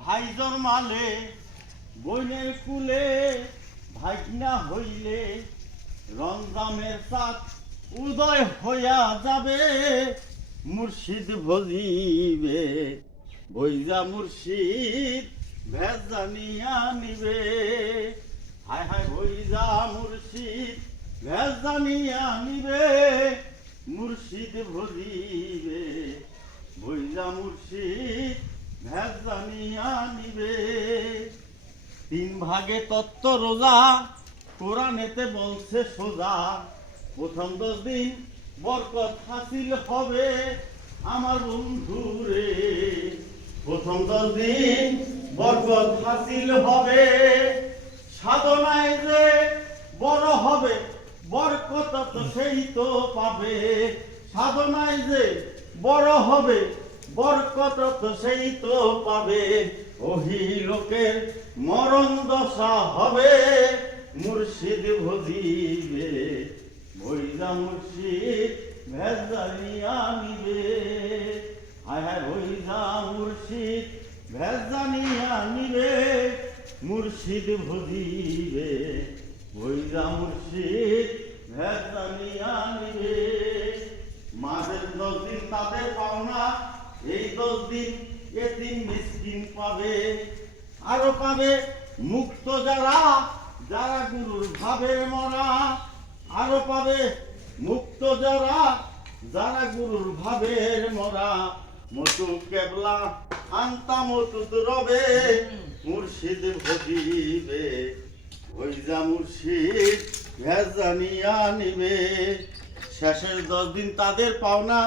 ভাই জন্মালে বইনের কুলে, ভাইনা হইলে রমজানের চাঁদ উদয় হইয়া যাবে। মুর্শিদ ভজিবে বইজা মুর্শিদ ভেজানিয়া নিবে। হায় হায় বইজা মুর্শিদ ভেজানিয়া নিবে। মুর্শিদ ভজিবে বইজা মুর্শিদ ভেজানিয়া নিবে। 3 ভাগে তত্ত্ব রোজা, কোরআনেতে বলছে সোজা। প্রথম 10 দিন বরকত হাসিল হবে আমার বন্ধুরে। প্রথম 10 দিন বরকত হাসিল হবে। সাধনায় যে বড় হবে বরকত তো সেই তো পাবে। সাধনায় যে বড় হবে বরকত তো সেই তো পাবে। ওহি লোকের মরণ দশা হবে। মুর্শিদ ভজিবে বইজা মুর্শিদ ভেজানিয়া নিবে। হায় হায় বইজা মুর্শিদ ভেজানিয়া নিবে। মুর্শিদ ভজিবে বইজা মুর্শিদ ভেজানিয়া নিবে। মাঝের 10 দিন তাদের পাওনা, এই 10 দিন এতিম মিসকিন পাবে। আরো পাবে মুক্ত যারা, যারা গুরুর ভাবে মরা। আরো পাবে মুক্ত যারা, যারা গুরুর ভাবের মরা। মতু কেবলা আন্তা মতুত রবে। মুর্শিদ ভজিবে ওইজা মুর্শিদ ভেজানিয়া নিবে। শেষের 10 দিন তাদের পাওনা,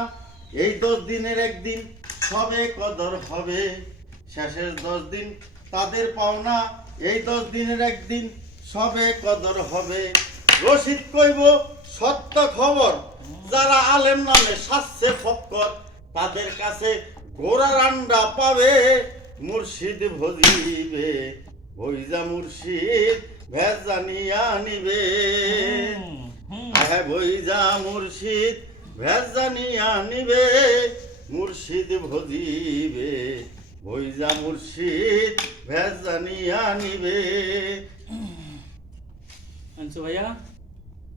এই 10 দিনের একদিন সবে কদর হবে। শেষের 10 দিন তাদের পাওনা, এই 10 দিনের একদিন সবে কদর হবে। রশিদ কইব সত্য খবর, যারা আলেম নামে সাজছে ফক্কর, তাদের কাছে ঘোড়ার আন্ডা পাবে। মুর্শিদ ভজিবে বইজা মুর্শিদ ভেজানিয়া নিবে। হ্যাঁ বইজা মুর্শিদ ভেজানিয়া নিবে। মুর্শিদ ভজিবে বইজা মুর্শিদ ভেজানিয়া নিবে। ভাইয়া